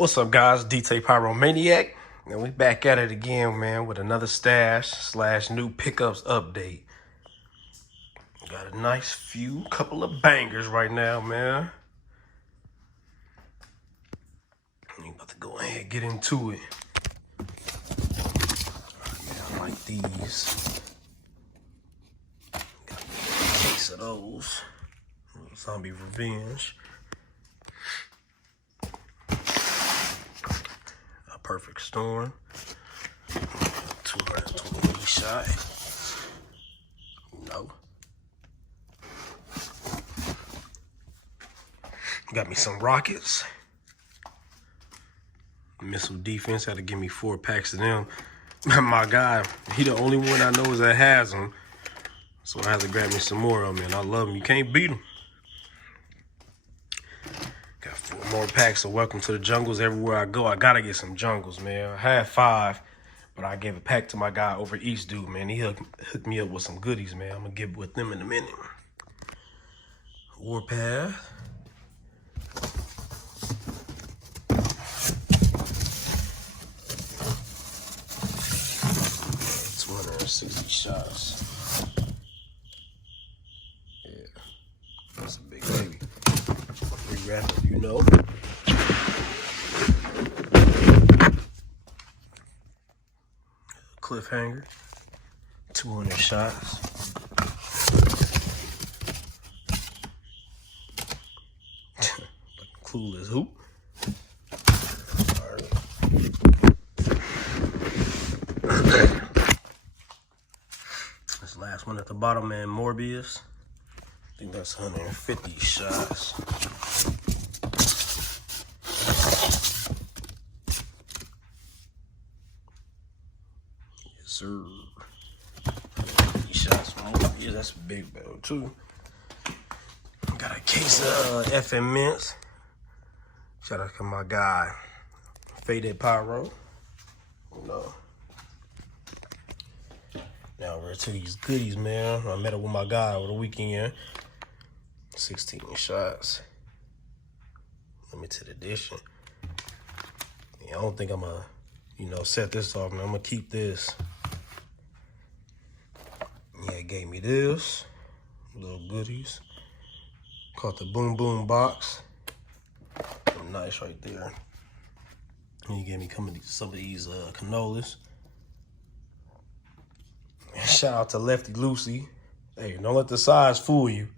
What's up, guys? D-TayPyro Maniac, and we back at it again, man, with another stash / new pickups update. Got a nice couple of bangers right now, man. I'm about to go ahead and get into it. Man, I like these. Got a case of those. Zombie Revenge. Perfect Storm, 220 shot. No. Got me some rockets. Missile defense, had to give me 4 packs of them. My guy, he the only one I know that has them. So I had to grab me some more of them, and I love them. You can't beat them. Got 4 more packs of Welcome to the Jungles. Everywhere I go, I gotta get some jungles, man. I had 5, but I gave a pack to my guy over East Dude, man. He hooked me up with some goodies, man. I'm gonna get with them in a minute. Warpath. $260 shots. Yeah, that's a big baby. Rapper, you know. Cliffhanger, 200 shots. Clueless hoop. All right. This last one at the bottom, man, Morbius. I think that's 150 shots. Sir. Shots from Morbius. That's a big battle too. Got a case of FM Mints. Shout out to my guy, pt.2. No. Now we're to these goodies, man. I met up with my guy over the weekend. 16 shots. Limited edition. Yeah, I don't think I'm gonna, set this off, man. I'm gonna keep this. Yeah, it gave me this. Little goodies. Caught the Boom Boom box. Nice right there. And he gave me some of these cannolis. Shout out to Lefty Lucy. Hey, don't let the size fool you.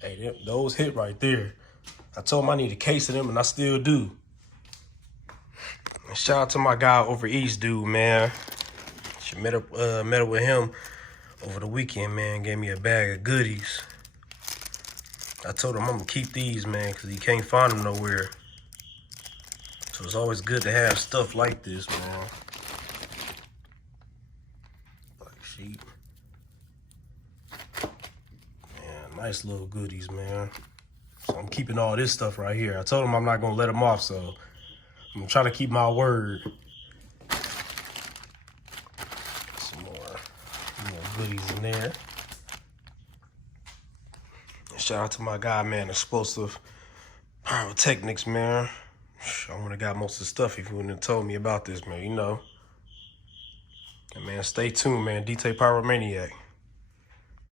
Hey, those hit right there. I told him I need a case of them, and I still do. And shout out to my guy over East Dude, man. She met up with him over the weekend, man. Gave me a bag of goodies. I told him I'm gonna keep these, man, because he can't find them nowhere. So it's always good to have stuff like this, man. Black sheep. Man, nice little goodies, man. So I'm keeping all this stuff right here. I told him I'm not gonna let him off, so I'm gonna try to keep my word. Some more goodies in there. Shout out to my guy, man, Explosive Pyrotechnics, man. I would have got most of the stuff if you wouldn't have told me about this, man, And man, stay tuned, man. D-TayPyro Maniac.